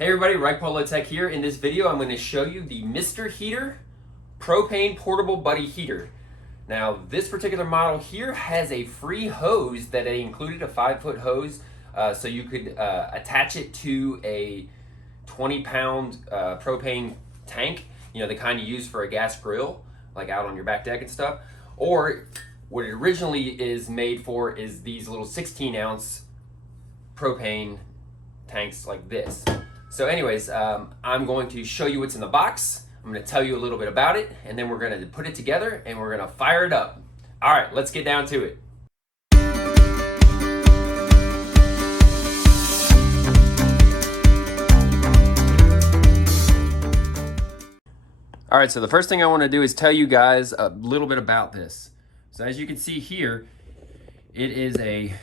Hey everybody, ReichpoloTech here. In this video, I'm going to show you the Mr. Heater Propane Portable Buddy Heater. Now, this particular model here has a free hose that they included, a 5-foot hose, so you could attach it to a 20-pound propane tank, you know, the kind you use for a gas grill, like out on your back deck and stuff. Or what it originally is made for is these little 16-ounce propane tanks like this. So anyways, I'm going to show you what's in the box. I'm going to tell you a little bit about it, and then we're going to put it together and we're going to fire it up. All right, let's get down to it. All right, so the first thing I want to do is tell you guys a little bit about this. So as you can see here, it is a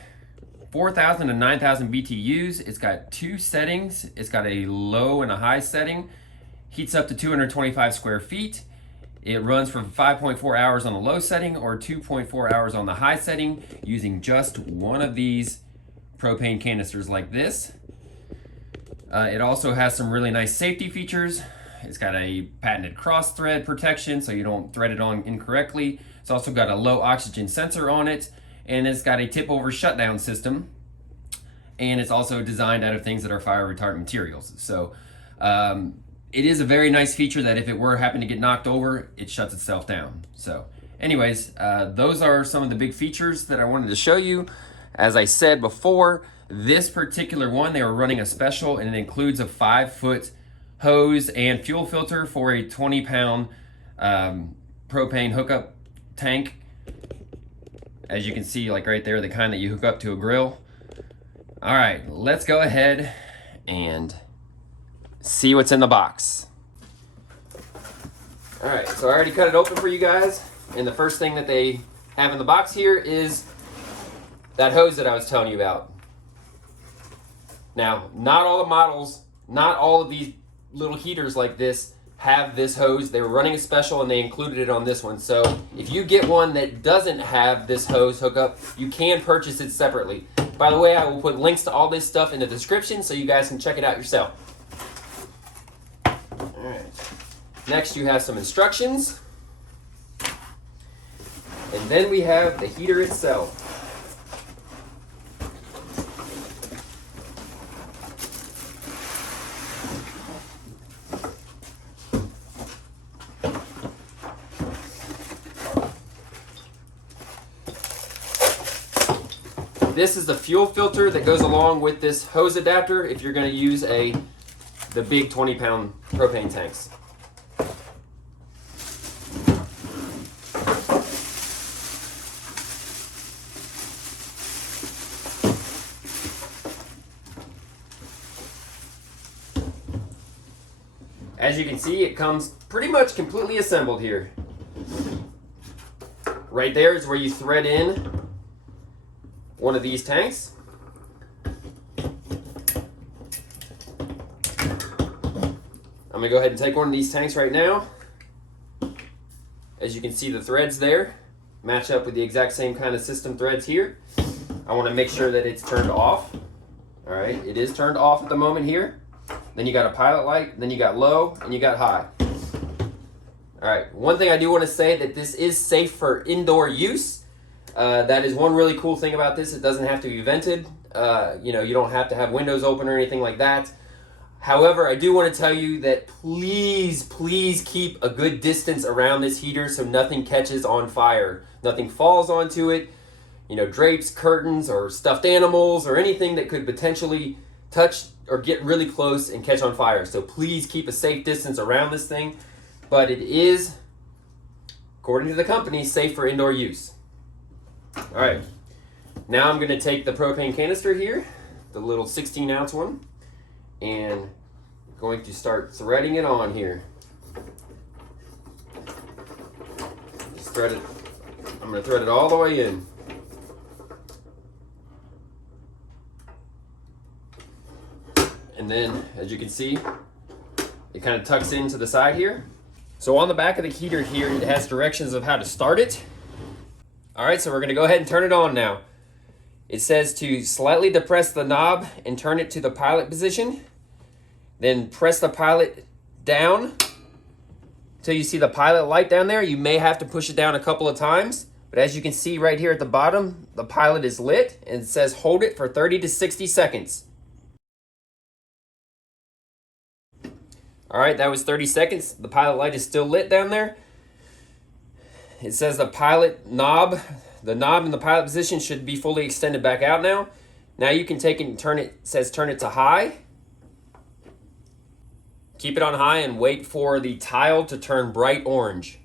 4,000 to 9,000 BTUs. It's got two settings. It's got a low and a high setting. Heats up to 225 square feet. It runs for 5.4 hours on the low setting or 2.4 hours on the high setting using just one of these propane canisters like this. It also has some really nice safety features. It's got a patented cross thread protection so you don't thread it on incorrectly. It's also got a low oxygen sensor on it, and it's got a tip over shutdown system, and it's also designed out of things that are fire retardant materials. So it is a very nice feature that if it were happen to get knocked over, it shuts itself down. So anyways, those are some of the big features that I wanted to show you. As I said before, this particular one, they were running a special, and it includes a 5-foot hose and fuel filter for a 20-pound propane hookup tank. As you can see, like right there, the kind that you hook up to a grill. All right, let's go ahead and see what's in the box. All right, so I already cut it open for you guys, and the first thing that they have in the box here is that hose that I was telling you about. Now, not all the models, not all of these little heaters like this have this hose. They were running a special and they included it on this one. So if you get one that doesn't have this hose hookup, you can purchase it separately. By the way, I will put links to all this stuff in the description so you guys can check it out yourself. All right. Next, you have some instructions. And then we have the heater itself. This is the fuel filter that goes along with this hose adapter if you're going to use the big 20-pound propane tanks. As you can see, it comes pretty much completely assembled here. Right there is where you thread in one of these tanks. I'm gonna go ahead and take one of these tanks right now. As you can see, the threads there match up with the exact same kind of system threads here. I wanna make sure that it's turned off. All right, it is turned off at the moment here. Then you got a pilot light, then you got low, and you got high. All right, one thing I do wanna say that this is safe for indoor use. That is one really cool thing about this. It doesn't have to be vented. You know, you don't have to have windows open or anything like that. However, I do want to tell you that please keep a good distance around this heater so nothing catches on fire. Nothing falls onto it. You know, drapes, curtains, or stuffed animals, or anything that could potentially touch or get really close and catch on fire. So please keep a safe distance around this thing. But it is, according to the company, safe for indoor use. All right, now I'm going to take the propane canister here, the little 16-ounce one, and going to start threading it on here. Just thread it. I'm going to thread it all the way in. And then, as you can see, it kind of tucks into the side here. So on the back of the heater here, it has directions of how to start it. All right, so we're gonna go ahead and turn it on now. It says to slightly depress the knob and turn it to the pilot position. Then press the pilot down until you see the pilot light down there. You may have to push it down a couple of times, but as you can see right here at the bottom, the pilot is lit and it says hold it for 30 to 60 seconds. All right, that was 30 seconds. The pilot light is still lit down there. It says the pilot knob, the knob in the pilot position should be fully extended back out now. Now you can take it and turn it, says turn it to high. Keep it on high and wait for the tile to turn bright orange.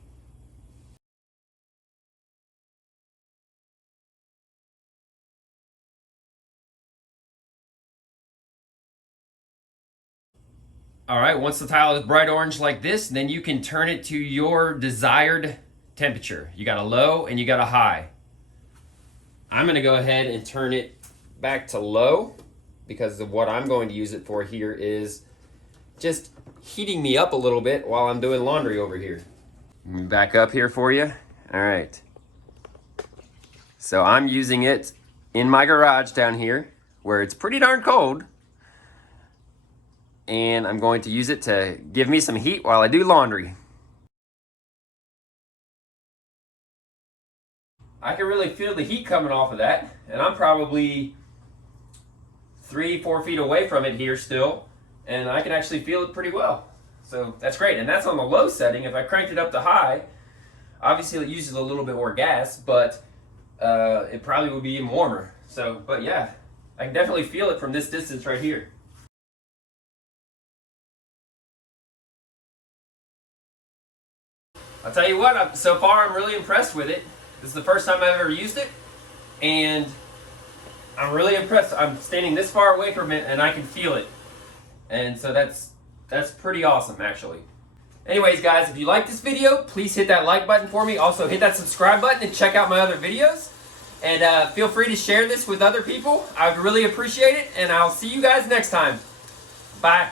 All right, once the tile is bright orange like this, then you can turn it to your desired temperature. You got a low and you got a high. I'm gonna go ahead and turn it back to low because of what I'm going to use it for here is just heating me up a little bit while I'm doing laundry over here. Let me back up here for you. All right. So I'm using it in my garage down here where it's pretty darn cold. And I'm going to use it to give me some heat while I do laundry. I can really feel the heat coming off of that, and I'm probably 3-4 feet away from it here still, and I can actually feel it pretty well. So that's great, and that's on the low setting. If I cranked it up to high, obviously it uses a little bit more gas, but it probably would be even warmer. So, but yeah, I can definitely feel it from this distance right here. I'll tell you what, so far I'm really impressed with it. This is the first time I've ever used it, and I'm really impressed. I'm standing this far away from it and I can feel it. And so that's pretty awesome actually. Anyways guys, if you like this video, please hit that like button for me. Also hit that subscribe button and check out my other videos. And feel free to share this with other people. I would really appreciate it, and I'll see you guys next time. Bye.